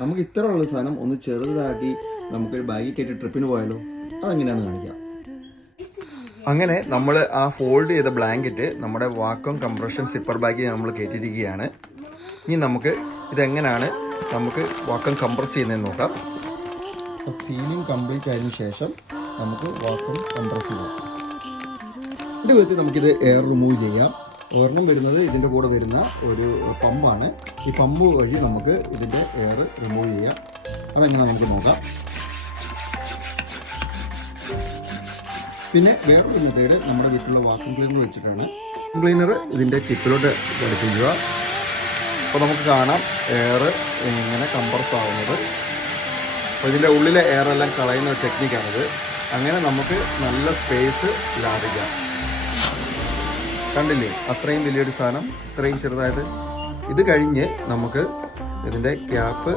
നമുക്ക് ഇത്രയുള്ള സാധനം ഒന്ന് ചെറുതാക്കി നമുക്കൊരു ബാഗിൽ കയറ്റി ട്രിപ്പിന് പോയാലോ? അതെങ്ങനെയാണെന്ന് കാണിക്കാം. അങ്ങനെ നമ്മൾ ആ ഫോൾഡ് ചെയ്ത ബ്ലാങ്കറ്റ് നമ്മുടെ വാക്വം കംപ്രഷൻ സിപ്പർ ബാഗിൽ നമ്മൾ കയറ്റിയിരിക്കുകയാണ്. ഇനി നമുക്ക് ഇതെങ്ങനെയാണ് നമുക്ക് വാക്വം കംപ്രസ് ചെയ്യുന്നതെന്ന് നോക്കാം. സീലിംഗ് കംപ്ലീറ്റ് ആയതിനു ശേഷം നമുക്ക് വാക്വം കംപ്രസ് ചെയ്യാം. ഇതിൻ്റെ വിധത്തിൽ നമുക്കിത് എയർ റിമൂവ് ചെയ്യാം. ഒരെണ്ണം വരുന്നത് ഇതിൻ്റെ കൂടെ വരുന്ന ഒരു പമ്പാണ്. ഈ പമ്പ് വഴി നമുക്ക് ഇതിൻ്റെ എയർ റിമൂവ് ചെയ്യാം. അതെങ്ങനെ നമുക്ക് നോക്കാം. പിന്നെ വേറൊരു മെത്തേഡ് നമ്മുടെ വീട്ടിലുള്ള വാക്യൂം ക്ലീനർ വെച്ചിട്ടാണ്. വാക്യൂം ക്ലീനർ ഇതിൻ്റെ ടിപ്പിലോട്ട് ഘടിപ്പിക്കുക. അപ്പോൾ നമുക്ക് കാണാം എയർ ഇങ്ങനെ കംപ്രസ് ആവുന്നത്. അപ്പോൾ ഇതിൻ്റെ ഉള്ളിലെ എയർ എല്ലാം കളയുന്ന ഒരു ടെക്നിക്കാണിത്. അങ്ങനെ നമുക്ക് നല്ല സ്പേസ് ലാഭിക്കാം. കണ്ടില്ലേ, അത്രയും വലിയൊരു സാധനം ഇത്രയും ചെറുതായത്. ഇത് കഴിഞ്ഞ് നമുക്ക് ഇതിൻ്റെ ക്യാപ്പ്